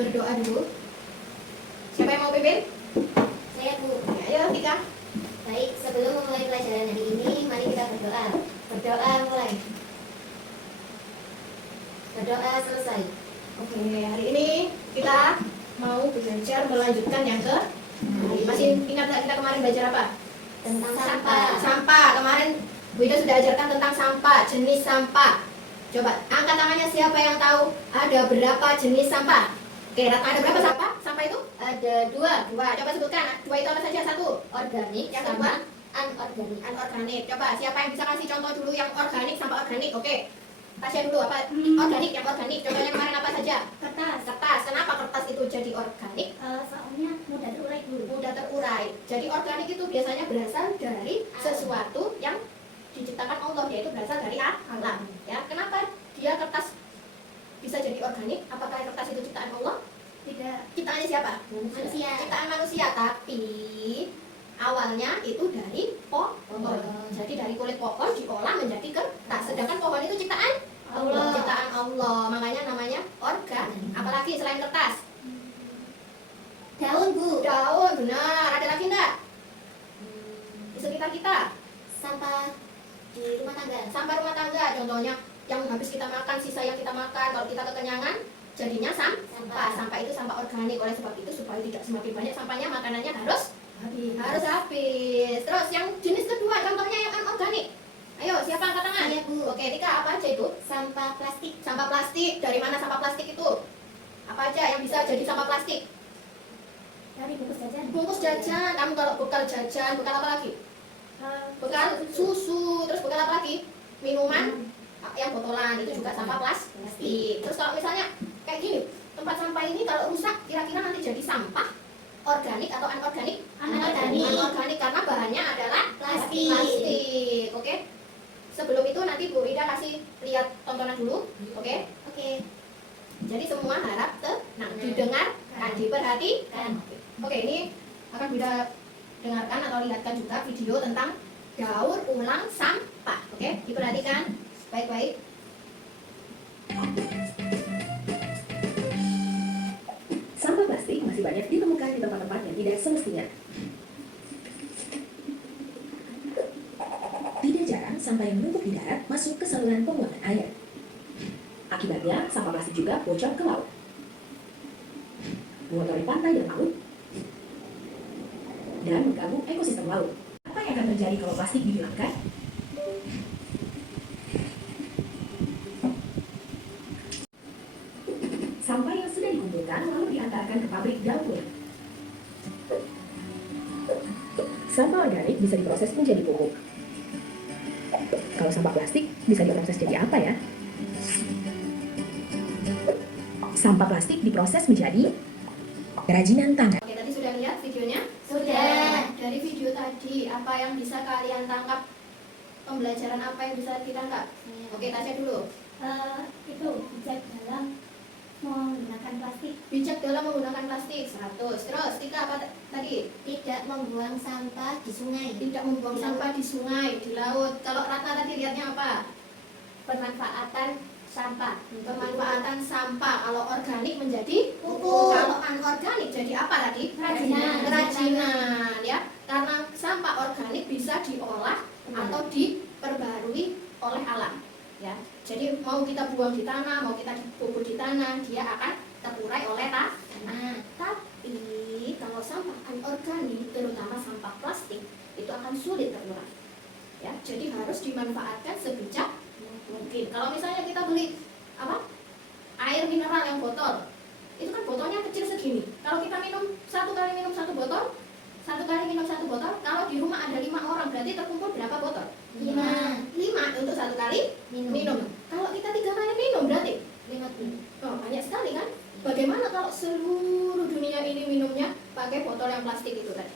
berdoa dulu. Siapa yang mau pimpin? Saya, Bu. Ya, ayo Tika. Baik, sebelum memulai pelajaran hari ini, mari kita berdoa. Berdoa mulai. Berdoa selesai. Oke, hari ini kita mau belajar melanjutkan yang ke masih ingat nggak kita kemarin belajar apa? Tentang sampah. Sampah. Kemarin Bu Ida sudah ajarkan tentang sampah, jenis sampah. Coba angkat tangannya siapa yang tahu ada berapa jenis sampah? Oke, ada berapa sampah? Sampah itu? Ada dua. Coba sebutkan. Dua itu apa saja? Satu, Organik yang sama kedua anorganik. anorganik. Coba siapa yang bisa kasih contoh dulu yang organik sampah organik? Oke. Tasya dulu apa? Organik, yang organik. Contohnya kemarin apa saja? Kertas. Kertas. Kenapa kertas itu jadi organik? Soalnya mudah terurai, Bu. Mudah terurai. Jadi organik itu biasanya berasal dari sesuatu yang diciptakan Allah, yaitu berasal dari alam. Ya, kenapa dia kertas bisa jadi organik? Apakah kertas itu ciptaan Allah? Tidak. Ciptaannya siapa? Manusia. Ciptaan manusia, tapi awalnya itu dari pohon. Jadi dari kulit pohon diolah menjadi kertas. Sedangkan pohon itu ciptaan Allah. Ciptaan Allah. Makanya namanya organik. Apalagi selain kertas? Daun, Bu. Daun, benar. Ada lagi enggak? Di sekitar kita? Sampah di rumah tangga. Sampah rumah tangga, contohnya yang habis kita makan, sisa yang kita makan, kalau kita kekenyangan, jadinya sampah. Sampah itu sampah organik. Oleh sebab itu supaya tidak semakin banyak sampahnya, makanannya harus habis. Terus yang jenis kedua, contohnya yang anorganik. Ayo, siapa angkat tangan? Saya, Bu. Oke, Tika, apa aja itu? Sampah plastik. Sampah plastik. Dari mana sampah plastik itu? Apa aja yang bisa jadi sampah plastik? Dari bungkus jajan. Bungkus jajan. Kamu kalau bekal jajan, bekal apa lagi? Bekal susu. Terus bekal apa lagi? Minuman yang botolan, itu juga sampah plastik. Terus kalau misalnya kayak gini, tempat sampah ini kalau rusak, kira-kira nanti jadi sampah organik atau anorganik? Anorganik karena bahannya adalah plastik. Oke. Sebelum itu nanti Bu Ida kasih lihat tontonan dulu. Oke. Jadi semua harap tenang, didengarkan, diperhatikan. Oke, ini akan Bu Ida dengarkan atau lihatkan juga video tentang daur ulang sampah. Oke, diperhatikan baik-baik. Sampah plastik masih banyak ditemukan di tempat-tempat yang tidak semestinya. Tidak jarang sampah yang menumpuk di darat masuk ke saluran pembuangan air. Akibatnya, sampah plastik juga bocor ke laut, mengotori pantai dan laut, dan mengganggu ekosistem laut. Apa yang akan terjadi kalau plastik dihilangkan? Sampah yang sudah dikumpulkan lalu diantarkan ke pabrik daur ulang. Sampah organik bisa diproses menjadi pupuk. Kalau sampah plastik bisa diproses jadi apa ya? Sampah plastik diproses menjadi kerajinan tangan. Oke, tadi sudah lihat videonya? Sudah. Dari video tadi, apa yang bisa kalian tangkap? Pembelajaran apa yang bisa ditangkap? Oke, Tasya dulu. Itu bijak dalam menggunakan plastik. Bijak dalam menggunakan plastik 100. Terus Tika apa tadi? Tidak membuang sampah di sungai. Tidak membuang sampah di sungai, di laut. Kalau Ratna tadi lihatnya apa? Pemanfaatan sampah. Pemanfaatan sampah. Kalau organik menjadi Pupuk. Kalau anorganik jadi apa tadi? Kerajinan, ya. Karena sampah organik bisa diolah atau diperbarui oleh alam, ya. Jadi mau kita buang di tanah, mau kita kubur di tanah, dia akan terurai oleh tanah. Tapi kalau sampah anorganik, terutama sampah plastik, itu akan sulit terurai, ya. Jadi harus dimanfaatkan sebijak mungkin. Kalau misalnya kita beli air mineral yang botol, itu kan botolnya kecil segini. Kalau kita minum satu kali minum satu botol, kalau di rumah ada 5 orang berarti terkumpul berapa botol? 5 untuk satu kali minum. Kalau kita 3 kali minum berarti 5. banyak sekali kan? Bagaimana kalau seluruh dunia ini minumnya pakai botol yang plastik itu tadi?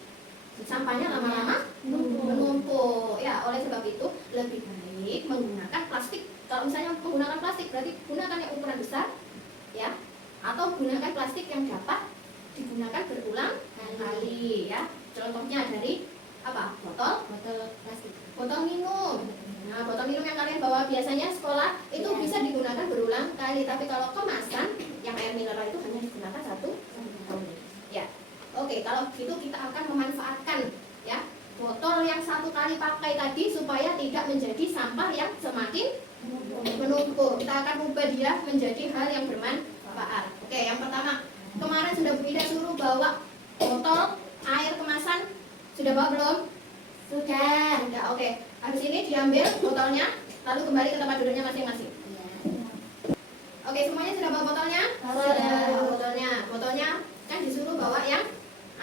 Sampahnya lama-lama menumpuk. Ya, oleh sebab itu lebih baik menggunakan plastik. Kalau misalnya menggunakan plastik berarti gunakan yang ukuran besar, ya, atau gunakan plastik yang dapat digunakan berulang kali, ya. Contohnya dari apa? Botol Plastik. botol minum. Nah, botol minum yang kalian bawa biasanya sekolah itu bisa digunakan berulang kali. Tapi kalau kemasan yang air air mineral itu hanya digunakan 1 tahun. Ya, oke, kalau gitu kita akan memanfaatkan ya botol yang 1 kali pakai tadi supaya tidak menjadi sampah yang semakin menumpuk. Kita akan ubah dia menjadi hal yang bermanfaat. Oke, yang pertama, kemarin sudah Bu Ida suruh bawa botol air kemasan, sudah bawa belum? Sudah. Sudah, oke. Habis ini diambil botolnya, lalu kembali ke tempat duduknya masing-masing. Iya. Oke, semuanya sudah bawa botolnya? Sudah. Bawa botolnya. Botolnya kan disuruh bawa yang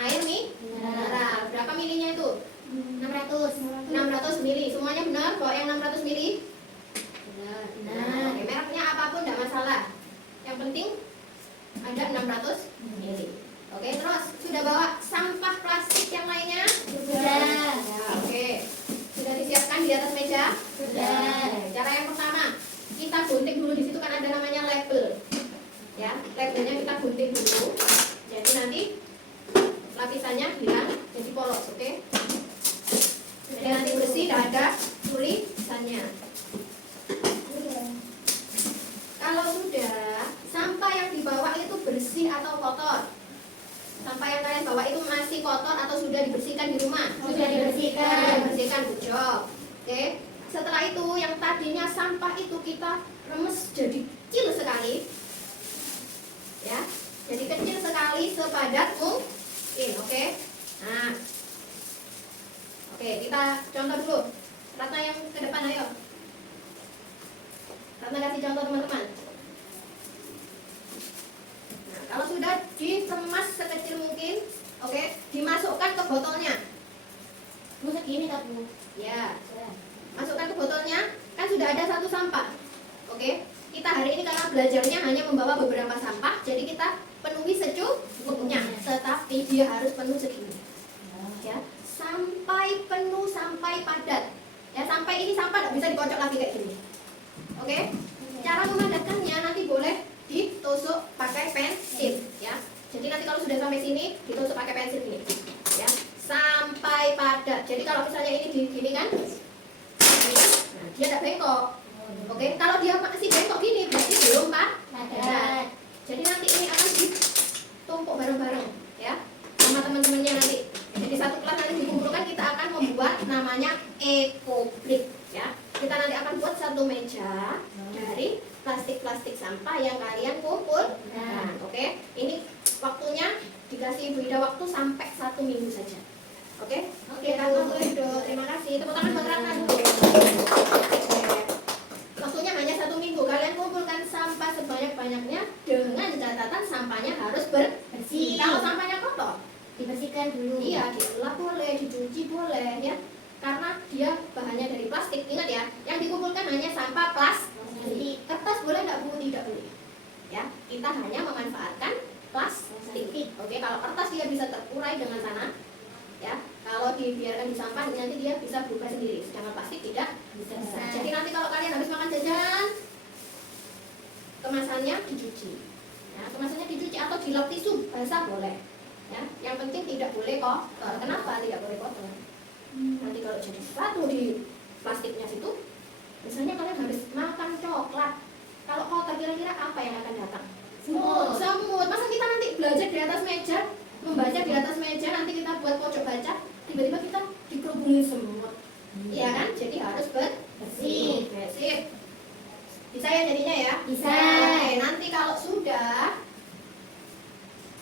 air mineral. Berapa milinya itu? 600 mili. Semuanya benar bawa yang 600 mili? Benar. Oke, mereknya apapun tidak masalah. Yang penting ada 600 mili. Oke, terus sudah bawa sampah plastik yang lainnya? Sudah. Ya, oke. Sudah disiapkan di atas meja? Sudah. Cara yang pertama, kita gunting dulu, di situ kan ada namanya label. Ya, labelnya kita gunting dulu. Jadi nanti lapisannya hilang jadi polos, oke? Jadi nanti bersih, tidak ada tulisannya. Kalau sudah, sampah yang dibawa itu bersih atau kotor? Sampah yang kalian bawa itu masih kotor atau sudah dibersihkan di rumah? Sudah dibersihkan. Dibersihkan, good job. Oke. Setelah itu yang tadinya sampah itu kita remes jadi kecil sekali. Ya. Jadi kecil sekali sepadat mungkin, oke? Nah. Oke, kita contoh dulu. Ratna yang ke depan, ayo. Ratna kasih contoh teman-teman. Nah, kalau sudah dikemas sekecil mungkin, oke, dimasukkan ke botolnya. Segini tak Bu? Ya, Sudah. masukkan ke botolnya. Kan sudah ada 1 sampah. Oke, kita hari ini karena belajarnya hanya membawa beberapa sampah, jadi kita penuhi secukupnya. Tetapi dia harus penuh segini. Ya, sampai penuh, sampai padat. Ya, sampai ini sampah tidak bisa dikocok lagi kayak gini. Oke, cara memadatkannya nanti boleh ditusuk pakai pensil. Ya, jadi nanti kalau sudah sampai sini ditusuk pakai pensil ini. Ya, sampai padat. Jadi kalau misalnya ini gini kan, nah, dia tidak bengkok. Oke, kalau dia masih bengkok gini berarti belum padat. Jadi nanti ini akan ditumpuk bareng-bareng ya sama teman-temannya nanti. Jadi satu kelas nanti dikumpulkan, kita akan membuat namanya ekobrik ya. Kita nanti akan buat 1 meja dari plastik-plastik sampah yang kalian kumpul. Nah, oke. Ini waktunya dikasih Bu Ida waktu sampai 1 minggu saja. Oke? Oke, Ratna boleh dong. Terima kasih. Tepuk tangan buat Ratna dulu. Oke. Waktunya hanya 1 minggu. Kalian kumpulkan sampah sebanyak-banyaknya dengan catatan sampahnya harus bersih. Kalau sampahnya kotor, Dibersihkan dulu. iya, diolah boleh, dicuci boleh ya. Karena dia bahannya dari plastik. Ingat ya, yang dikumpulkan hanya sampah plastik. Kertas boleh nggak Bu? Tidak boleh. Ya, kita hanya memanfaatkan plastik. Oke, kalau kertas dia bisa terurai dengan tanah. Ya, kalau dibiarkan di sampah nanti dia bisa berubah sendiri. Sedangkan plastik tidak bisa. Jadi nanti kalau kalian habis makan jajan, kemasannya dicuci. Ya, kemasannya dicuci atau dilap tisu basah boleh. Ya, yang penting tidak boleh kotor. Kenapa tidak boleh kotor? Nanti kalau jadi satu di plastiknya situ, misalnya kalian habis makan coklat, kalau kotor kira-kira apa yang akan datang? Semut. Semut. Masa kita nanti belajar di atas meja, membaca di atas meja, nanti kita buat pojok baca, tiba-tiba kita dikerubungi semut. Iya kan? Jadi harus bersih. Bersih. Bisa ya jadinya ya? Bisa. Oke, nanti kalau sudah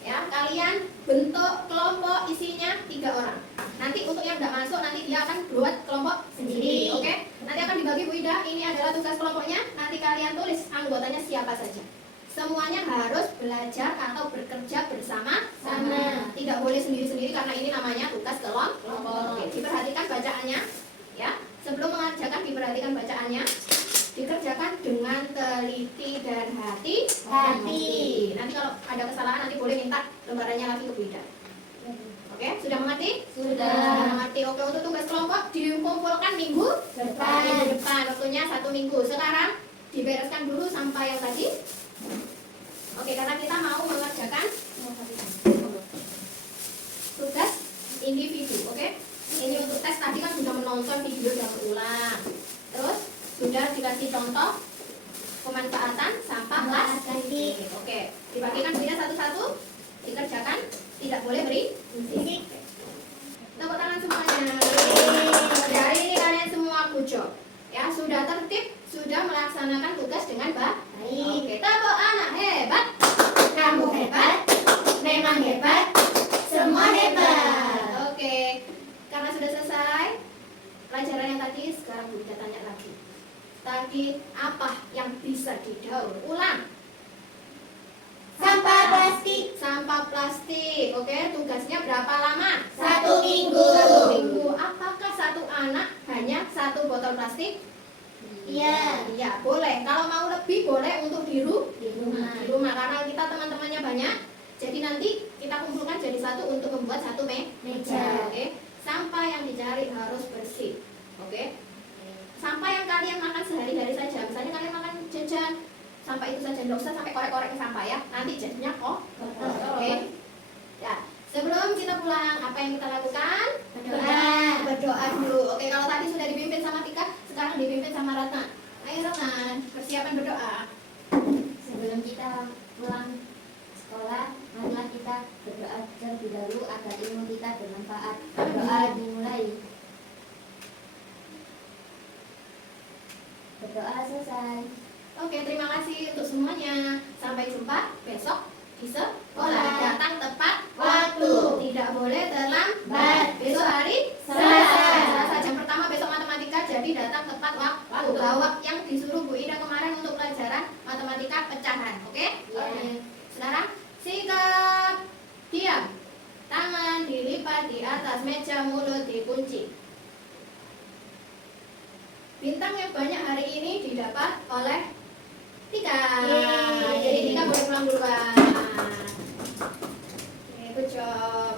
ya, kalian bentuk kelompok isinya 3 orang. Nanti untuk yang tidak masuk, nanti dia akan buat kelompok sendiri. Oke? Nanti akan dibagi Bu Ida. Ini adalah tugas kelompoknya. Nanti kalian tulis anggotanya siapa saja. Semuanya harus belajar atau bekerja bersama-sama. Tidak boleh sendiri-sendiri karena ini namanya tugas kelompok. Oke, diperhatikan bacaannya. Ya, sebelum mengerjakan diperhatikan bacaannya. Dikerjakan dengan teliti dan hati-hati. Nanti kalau ada kesalahan nanti boleh minta lembarannya lagi ke Bu Ida. Oke, sudah mengerti? Sudah mengerti. Oke, untuk tugas kelompok dikumpulkan minggu depan. Minggu depan, waktunya 1 minggu. Sekarang dibereskan dulu sampah yang tadi. Oke, karena kita mau mengerjakan tugas individu. Oke, ini untuk tes tadi kan sudah menonton video yang berulang. Terus sudah dikasih contoh pemanfaatan sampah plastik. Oke, Dibagikan duitnya satu-satu, dikerjakan, tidak boleh beri bisik. Tepuk tangan semuanya. Hari ini kalian semua good job. Ya, sudah tertib, sudah melaksanakan tugas dengan baik. Oke, tepuk anak hebat. Kamu hebat, memang hebat, semua hebat. Oke, karena sudah selesai pelajaran yang tadi, sekarang Bu Ida tanya lagi. Tadi apa yang bisa didaur ulang? Sampah plastik. Sampah plastik. Oke, tugasnya berapa lama? 1 minggu. 1 minggu. Apakah satu anak hanya 1 botol plastik? Iya. Iya, boleh. Kalau mau lebih boleh untuk di rumah. Di rumah karena kita teman-temannya banyak. Jadi nanti kita kumpulkan jadi satu untuk membuat satu meja. Oke. Sampah yang dicari harus bersih. Oke. Sampah yang kalian makan sehari-hari saja. Misalnya kalian makan jajan, sampah itu saja, nggak usah sampai korek-korek ke sampah ya. Nanti jadinya Oke. Ya. Sebelum kita pulang, apa yang kita lakukan? Berdoa dulu. Oke, kalau tadi sudah dipimpin sama Tika, sekarang dipimpin sama Ratna. Ayo Ratna, persiapan berdoa. Sebelum kita pulang sekolah, marilah kita berdoa terlebih dahulu agar ilmu kita bermanfaat. Berdoa dimulai. Berdoa selesai. Oke, terima kasih untuk semuanya. Sampai jumpa besok di sekolah. Datang tepat waktu. Tidak boleh terlambat. Besok hari Selasa. Jam pertama besok matematika, jadi datang tepat waktu. Bawa yang disuruh Bu Ida kemarin untuk pelajaran matematika pecahan. Oke? Oke. Sekarang sikap diam. Tangan dilipat di atas meja, mulut dikunci. Bintang yang banyak hari ini didapat oleh Tika. Jadi Tika boleh pulang duluan. Oke, good job.